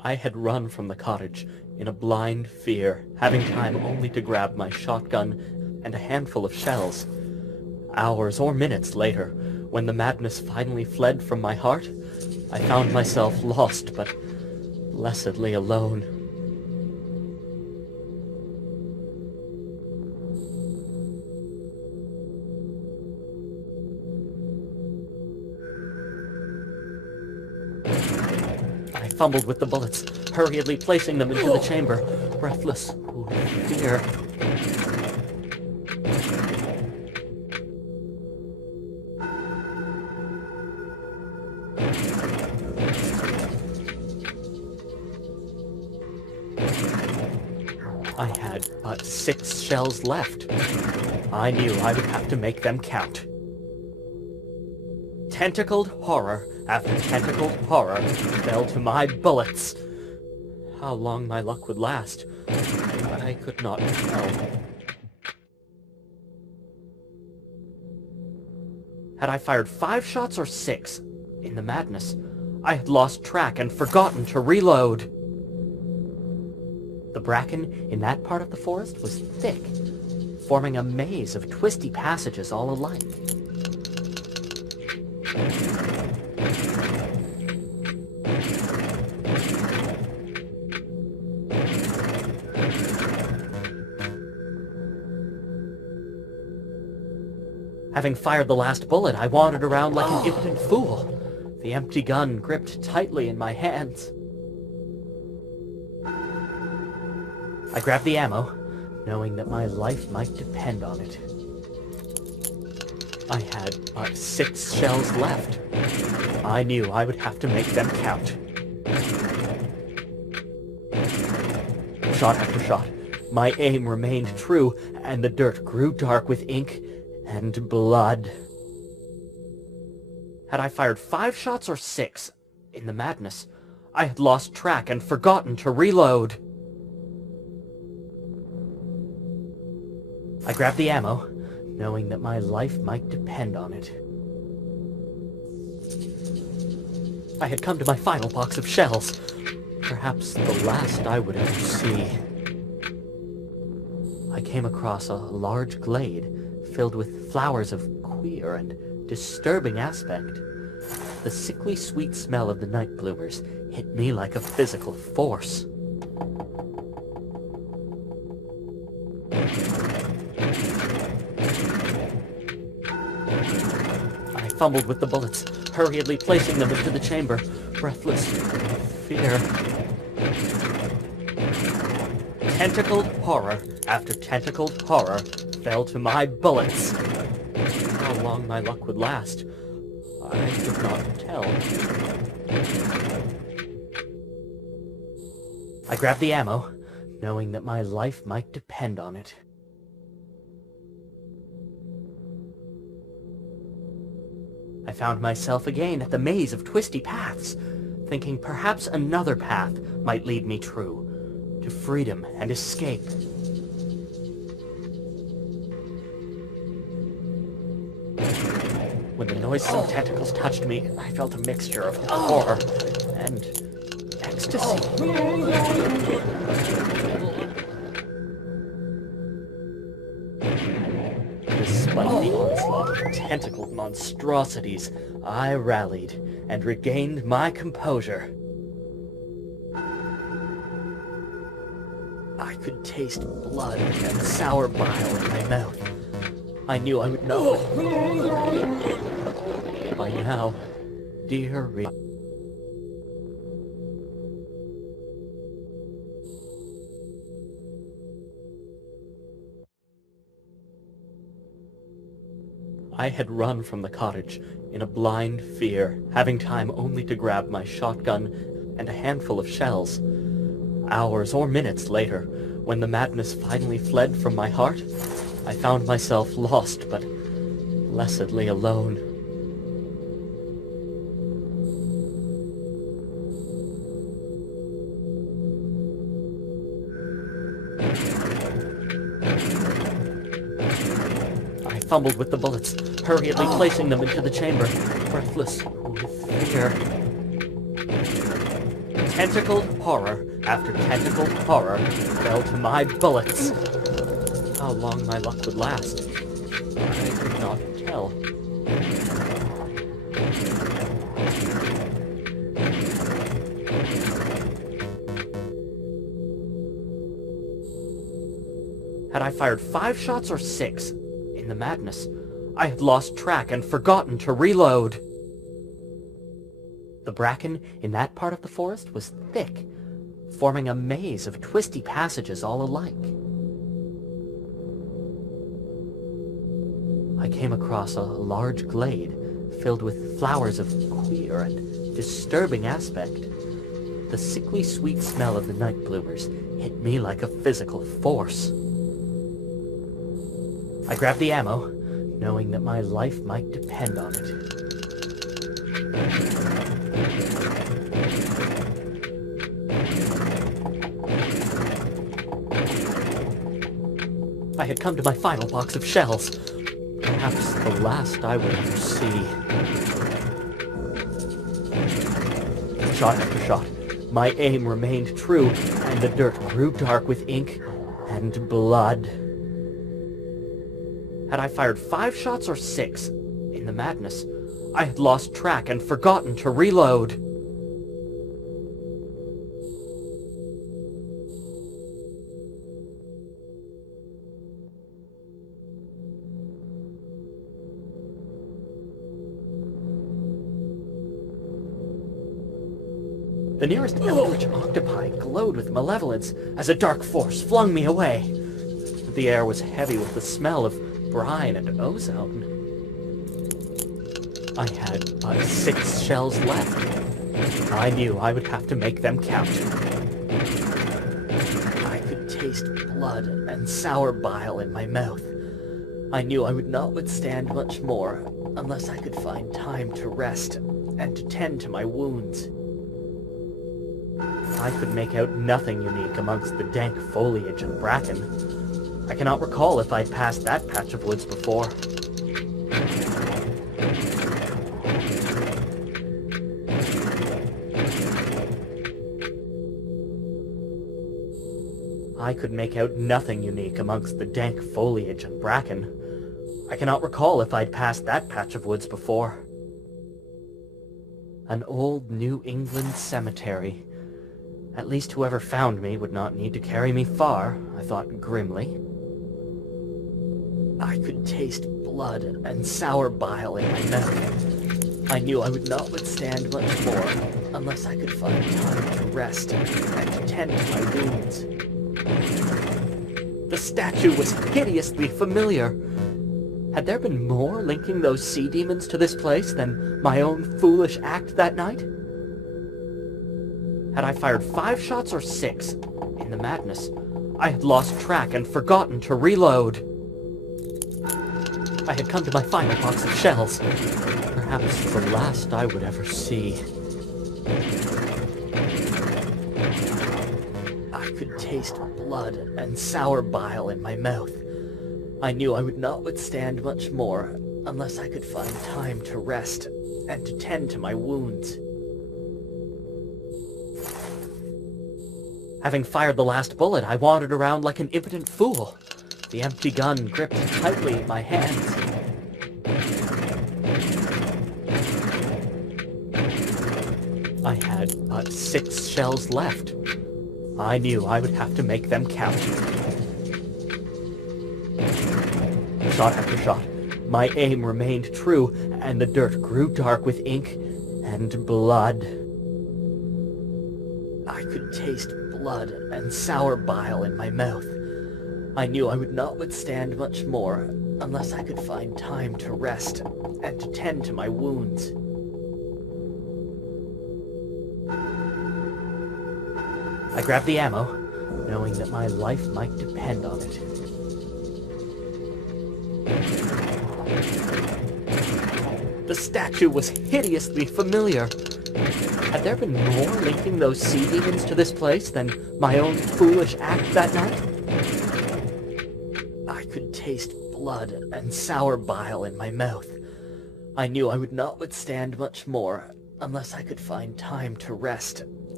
I had run from the cottage in a blind fear, having time only to grab my shotgun and a handful of shells. Hours or minutes later, when the madness finally fled from my heart, I found myself lost but blessedly alone. I fumbled with the bullets, hurriedly placing them into the chamber, breathless with fear. I had but 6 shells left. I knew I would have to make them count. Tentacled horror after tentacled horror fell to my bullets. How long my luck would last, I could not tell. Had I fired 5 shots or 6? In the madness, I had lost track and forgotten to reload. The bracken in that part of the forest was thick, forming a maze of twisty passages all alike. Having fired the last bullet, I wandered around like an impotent fool, the empty gun gripped tightly in my hands. I grabbed the ammo, knowing that my life might depend on it. I had but 6 shells left. I knew I would have to make them count. Shot after shot, my aim remained true, and the dirt grew dark with ink and blood. Had I fired 5 shots or 6? In the madness, I had lost track and forgotten to reload. I grabbed the ammo, knowing that my life might depend on it. I had come to my final box of shells, perhaps the last I would ever see. I came across a large glade filled with flowers of queer and disturbing aspect. The sickly sweet smell of the night bloomers hit me like a physical force. I fumbled with the bullets, hurriedly placing them into the chamber, breathless with fear. Tentacled horror after tentacled horror fell to my bullets. How long my luck would last, I could not tell. I grabbed the ammo, knowing that my life might depend on it. I found myself again at the maze of twisty paths, thinking perhaps another path might lead me true, to freedom and escape. When the noisome tentacles touched me, I felt a mixture of horror and ecstasy. Despite the onslaught of tentacled monstrosities, I rallied and regained my composure. I could taste blood and sour bile in my mouth. I knew I would know. By now, dear reader. I had run from the cottage in a blind fear, having time only to grab my shotgun and a handful of shells. Hours or minutes later, when the madness finally fled from my heart, I found myself lost but blessedly alone. I fumbled with the bullets, hurriedly placing them into the chamber, breathless with fear. tentacled horror after tentacled horror fell to my bullets. How long my luck would last, I could not tell. Had I fired 5 shots or 6? In the madness, I had lost track and forgotten to reload. The bracken in that part of the forest was thick, forming a maze of twisty passages all alike. I came across a large glade filled with flowers of queer and disturbing aspect. The sickly sweet smell of the night bloomers hit me like a physical force. I grabbed the ammo, knowing that my life might depend on it. I had come to my final box of shells, perhaps the last I would ever see. Shot after shot, my aim remained true, and the dirt grew dark with ink and blood. Had I fired 5 shots or 6? In the madness, I had lost track and forgotten to reload. The nearest eldritch octopi glowed with malevolence as a dark force flung me away. The air was heavy with the smell of brine and ozone. I had but 6 shells left. I knew I would have to make them count. I could taste blood and sour bile in my mouth. I knew I would not withstand much more unless I could find time to rest and to tend to my wounds. I could make out nothing unique amongst the dank foliage and bracken. I cannot recall if I'd passed that patch of woods before. I could make out nothing unique amongst the dank foliage and bracken. I cannot recall if I'd passed that patch of woods before. An old New England cemetery. At least whoever found me would not need to carry me far, I thought grimly. I could taste blood and sour bile in my mouth. I knew I would not withstand much more unless I could find time to rest and to tend to my wounds. The statue was hideously familiar. Had there been more linking those sea demons to this place than my own foolish act that night? Had I fired 5 shots or 6? In the madness, I had lost track and forgotten to reload. I had come to my final box of shells, perhaps the last I would ever see. I could taste blood and sour bile in my mouth. I knew I would not withstand much more unless I could find time to rest and to tend to my wounds. Having fired the last bullet, I wandered around like an impotent fool, the empty gun gripped tightly in my hands. I had but 6 shells left. I knew I would have to make them count. Shot after shot, my aim remained true, and the dirt grew dark with ink and blood. I could taste blood and sour bile in my mouth. I knew I would not withstand much more unless I could find time to rest and to tend to my wounds. I grabbed the ammo, knowing that my life might depend on it. The statue was hideously familiar. Had there been more linking those sea demons to this place than my own foolish act that night? I could taste blood and sour bile in my mouth. I knew I would not withstand much more unless I could find time to rest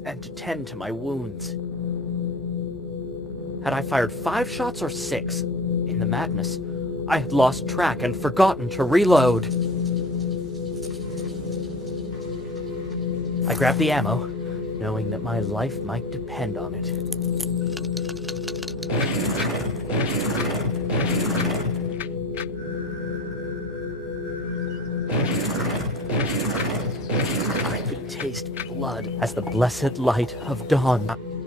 and to tend to my wounds. Had I fired 5 shots or 6? In the madness, I had lost track and forgotten to reload. I grabbed the ammo, knowing that my life might depend on it. I could taste blood as the blessed light of dawn.